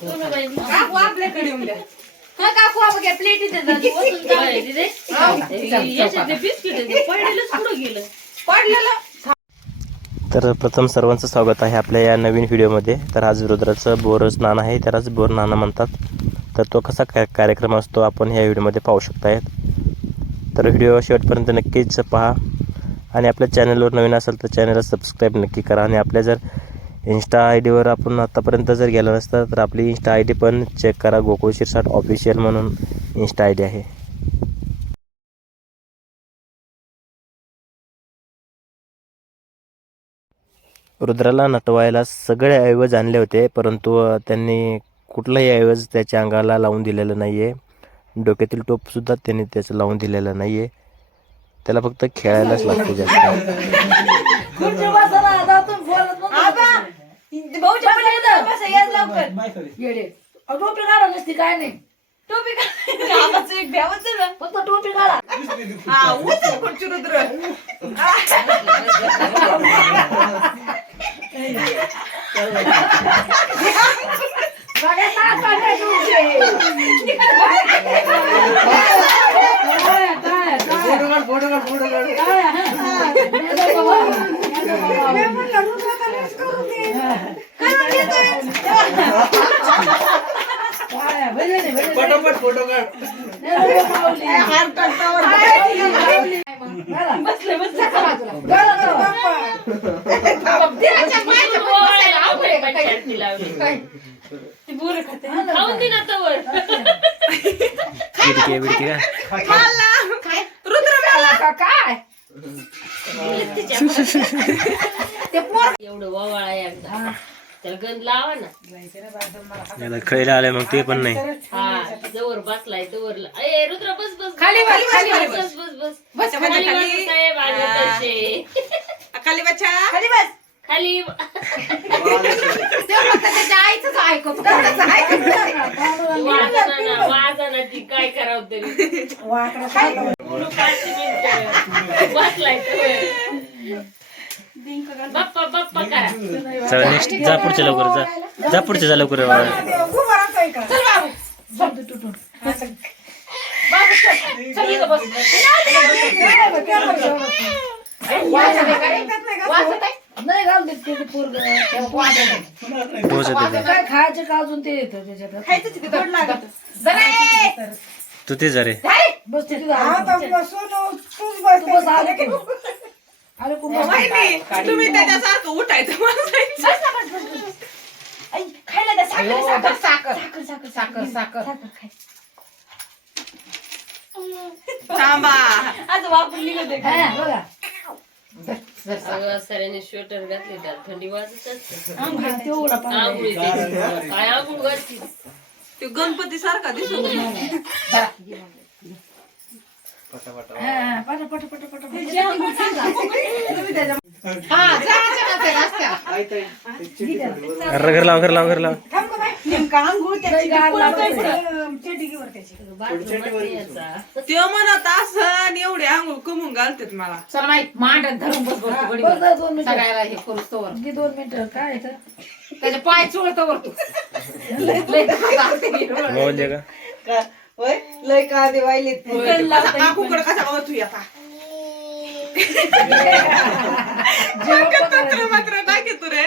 काकू आपल्याकडे येऊन द्या. हा काकू आपण काय प्लेट इथे जाते, बसून जाते. याच्यात ते बिस्किट आहे, ते पडलेलंच पुढं गेलं? पडलेलं. तर प्रथम सर्वांचं स्वागत आहे आपल्या या नवीन व्हिडिओमध्ये. तर आज रुद्राचं बोर स्नान आहे त्यालाच बोर नाणं म्हणतात. तर तो कसा काय कार्यक्रम असतो आपण ह्या व्हिडिओमध्ये पाहू शकतायत. तर व्हिडिओ शेवटपर्यंत नक्कीच पहा. आणि आपल्या चॅनलवर नवीन असेल तर चॅनलला सबस्क्राईब नक्की करा. आणि आपल्या जर इन्स्टा आय डीवर आपण आत्तापर्यंत जर गेलो नसता तर आपली इन्स्टा आय डी पण चेक करा. गोकुळ शिरसाट ऑफिशियल म्हणून इन्स्टा आय डी आहे. रुद्राला नटवायला सगळे ऐवज आणले होते परंतु त्यांनी कुठलाही ऐवज त्याच्या अंगाला लावून दिलेलं नाही आहे डोक्यातील टोपसुद्धा त्यांनी त्याचं लावून दिलेलं नाही आहे त्याला फक्त खेळायलाच लागते जास्त खुर्ची बसा ना, आता तुम्ही बोलत बसा. आबा भाऊच्या पलीकडे बसा, या लवकर. येडे. अहो, टोपी काढा नसती काय नाही. टोपी का आबाचं एक आहे ना. फक्त टोपी काढा. हा उचल खुर्ची रुद्र. सगळ्या तास काढायचे तुमचे. टाळ्या, हा. रे, माऊली. घाला. बसले बसले खाऊन दे ना तवर. रुद्र काय? एवढं ओवाळा एकदा त्याला गंध लावा ना याला खेळायला आले मग ते पण नाही हा जवळ बसलाय तवर ला- ए रुद्र बस बस खाली बस, खाली बस. बस बस बस बस, बस, खाली खाली. बस, साहेब, आले तसे. खाली बच्चा खाली बस खाली ते फक्त त्याच्या आईच ऐकतो कोणाचं ऐकत नाही. वाजना ना वाजना ती काय करावं तरी चला नेक्स्ट जा पुढच्या लवकर जा. जा पुढच्या जा लवकर खायचं का अजून ते येतं त्याच्यात. तू ते जा रे हाय. बस ते तुझं तू बस आले की. आले की बस. वहिनी, तुम्ही त्याच्यासारखं उठायचं. आई, खायला द्या. साखर साखर. साखर. साखर साखर साखर थांबा. आज हा, बघा. सऱ्याने स्वेटर घातले त्यात. थंडी वाजत असते. हा. आंघोळी. काय आंघोळ घातली ते गणपती सारखा दिसतो घर लाव घर लाव घर लाव लई गार लागत बाथरूम याचा ते म्हणत असं एवढे आंघोळ कमून घालतात मला चला माहीत मांडत धरून बस तू दोन मिनिटं. सगळ्याला हे करूस तोवर घे दोन मिनिटं काय तर? त्याचे पाय चोळत वर तू लय लय का? काकूकडे कसा गावत आता तंत्र मात्र काय घेतो रे?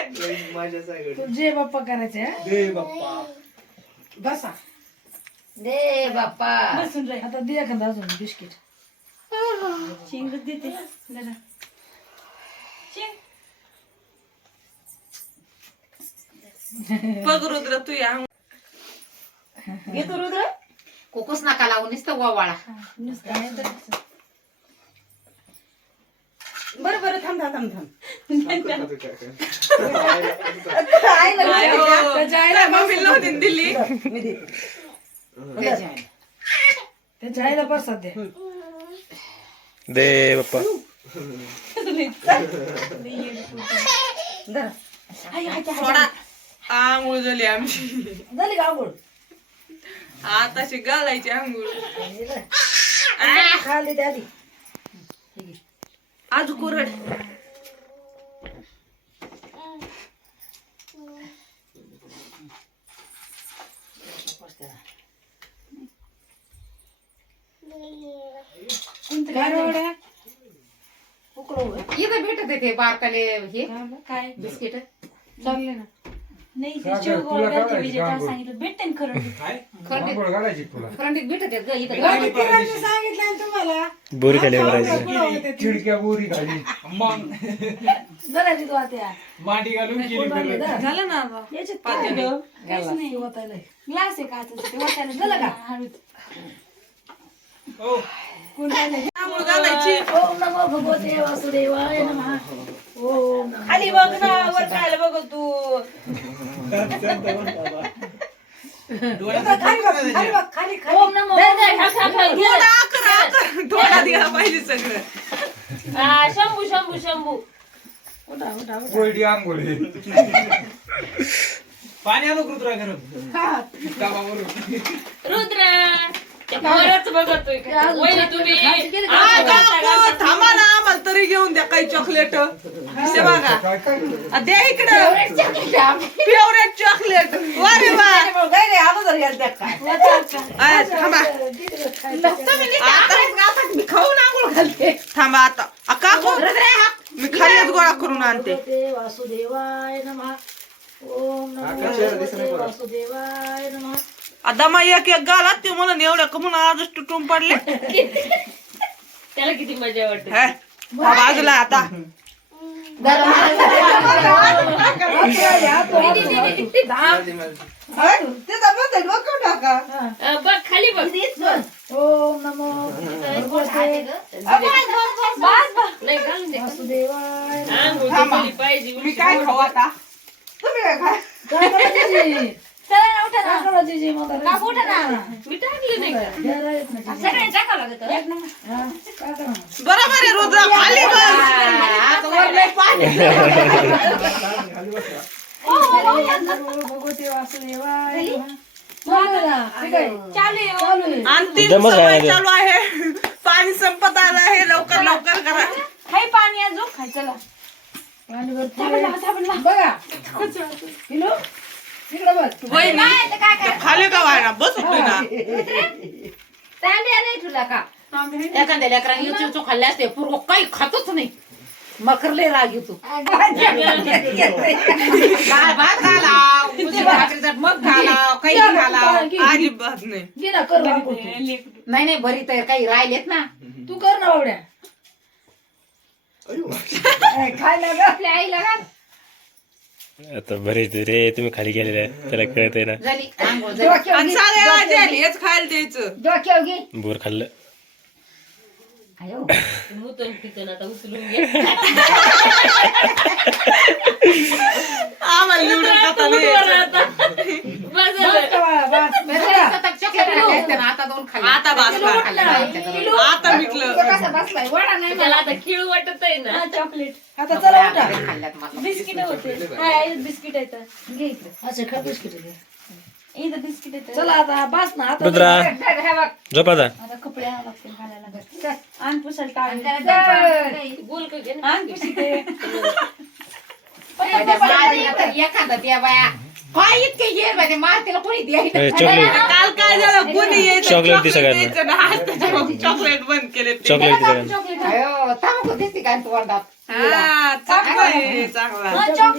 तू जे बाप्पा करायचे हा? बसा. दे बाप्पा. आता दे एखादा अजून बिस्किट. देते. जरा. शिंग. बघ रुद्र तू या. घेतो रुद्र? कोकस नाका लावून नुसतं वावाळा नुसतं आहे तर. बरं बरं थांब थांब थांब त्याच्या आईला प्रसाद दे दे बाप्पा सोडा. आंघोळ झाली आमची. झाली का आंघोळ? आताशी घालायची आंघोळ. खाली आधी. आज कोरड. इथं भेटत ते बारकाले हे. काय? बिस्किट. चालले ना. नाही ते घालते सांगितलं भेटते ना खरं खरंडीत आंघोळ घालायची तुला. खरंडीत भेटत आहेत ग इथं बोरी खाली भरायची चिडक्या बोरी खाली. मांडी घालून फिरत. झालं ना याच्यात काय गं? काहीच नाही. ग्लास आहे का ते वाटायला झालं का? हळूच. हो. आंघोळ घालायची खाली बघ ना वर खायला बघ तू. ओम नमो थोडा आकर आकर थोडा दिला पाहिजे सगळं. आ, शंभू शंभू शंभू. कोरडी आंघोळी पाणी आणू रुद्रा गरम डाबावरून. रुद्र. पोराचं बघतोय? वहिनी तुम्ही आ, आ, काकू, थांबा ना आम्हाला तरी घेऊन द्या काही चॉकलेट हे. बघा. आ, द्या इकडं. फेवरेट चॉकलेट वारे वा. आ, थांबा. आता. मी खाऊन आंघोळ घालते. थांबा आता. आ, काकू मी खाल्ल्यात गोळा करून आणते. आता मग एक एक गाला ते म्हणून एवढ्या कमून आजच तुटून पडले. त्याला किती मजा वाटते. हे, हा बाजूला आता. बघ खाली बघ. पाहिजे मी काय खाऊ आता? तुम्ही काय खा मी टाकली नाही का? बरोबर आहे रुद्र. खाली अंतिम दमच समय राहिला. चालू आहे. पाणी संपत आलं आहे. लवकर लवकर करा. हे पाणी अजून? खाले का बस ना. एखाद्या लेकरांनी युचू चू खाल्ले असते पूर्व काही खातच नाही. मकरले राग येतो. भात घालाव? उशी भाकरीचं मग घालाव काही घालाव. अजिबात नाही. नाही नाही भरी तर काही राहिलेत ना. तू कर ना बावड्या खायला ग आपल्या आईला आता बरेच रे तुम्ही खाली गेलेले आहे त्याला कळत आहे ना झाली आंघोळ झाली डोक्यावर आणि घे, सगळे आजी डोक्यावर आली हेच खायला द्यायचं घे, डोक्यावर घे बोर खाल्लं आयो. मुतन फितन आता उचलून घे आम्हाला निवडून खाता नाही उठवर यायचं. आता. बस झालं. बस का, बस. खाल्ले. आता दोन खाल्ले आता मिटलं. तो कसा बसलाय वडा नाही त्याला आता खिळ वाटत आहे ना चॉकलेट. आता चला उठा. खाल्ल्यात मला. बिस्किट होते. बिस्किट येतं घे इकडे. असं खा बिस्किट घे इथं बिस्किट येतं चला आता बस ना. आता रुद्रा. हे बघ. झोप आता कपडे आणावं लागतील घालायला. लागत आण पुसायला का घे ना. ते एखादा द्या बाया. काय इतके ये माझ्या मातेला कोणी द्यायला ए, चॉकलेट. काल झालं कोणी यायचं चॉकलेट दे सगळ्यांना. द्यायचं ना आज त्याच्यामुळे चॉकलेट बंद केले ते. चॉकलेट दे सगळ्यांना अयो दिसते काय तू हा चांगलं आहे चांगलं.